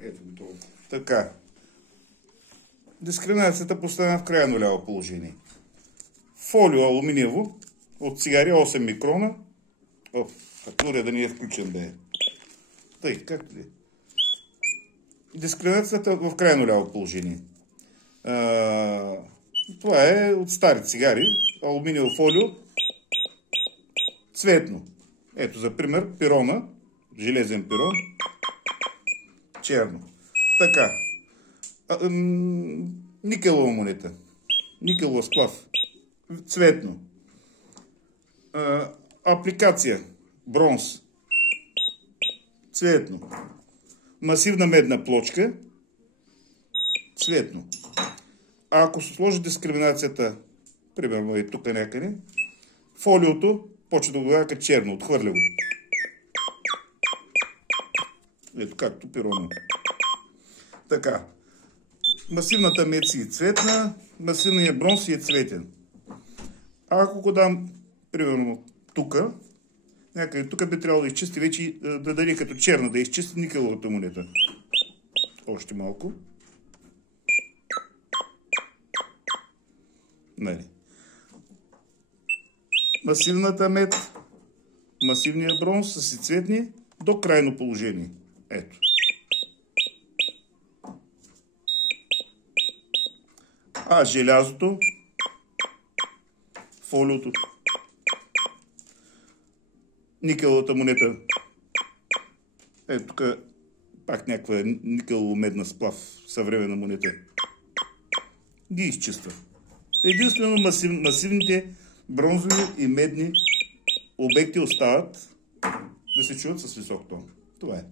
Ето готово. Така. Дискриминацията поставена в крайно ляво положение. Фолио алуминиево от цигари 8 микрона. Като реда ни е включен бе. Тъй, както ли? Дискриминацията в крайно ляво положение. Това е от стари цигари. Алуминиево фолио. Цветно. Ето за пример пирона. Железен пирон. Черно. Така. Никелова монета. Никелова сплав. Цветно. Апликация. Бронз. Цветно. Масивна медна плочка. Цветно. А ако се сложи дискриминацията, примерно и тук някъде, фолиото почва да отговаря като черно. Отхвърля го. Ето както пирона. Така. Масивната мед си е цветна, масивният бронз си е цветен. А ако го дам, примерно, тук, някъде тук би трябвало да изчисти вече, да даде като черна, да изчисти никеловата монета. Още малко. Нали. Масивната мед, масивният бронз са си цветни до крайно положение. Ето. А желязото, фолиото, никеловата монета, ето тук пак някаква никелово-медна сплав, съвременна монета, ги изчиства. Единствено масивните бронзови и медни обекти остават да се чуват с висок тон. Това е.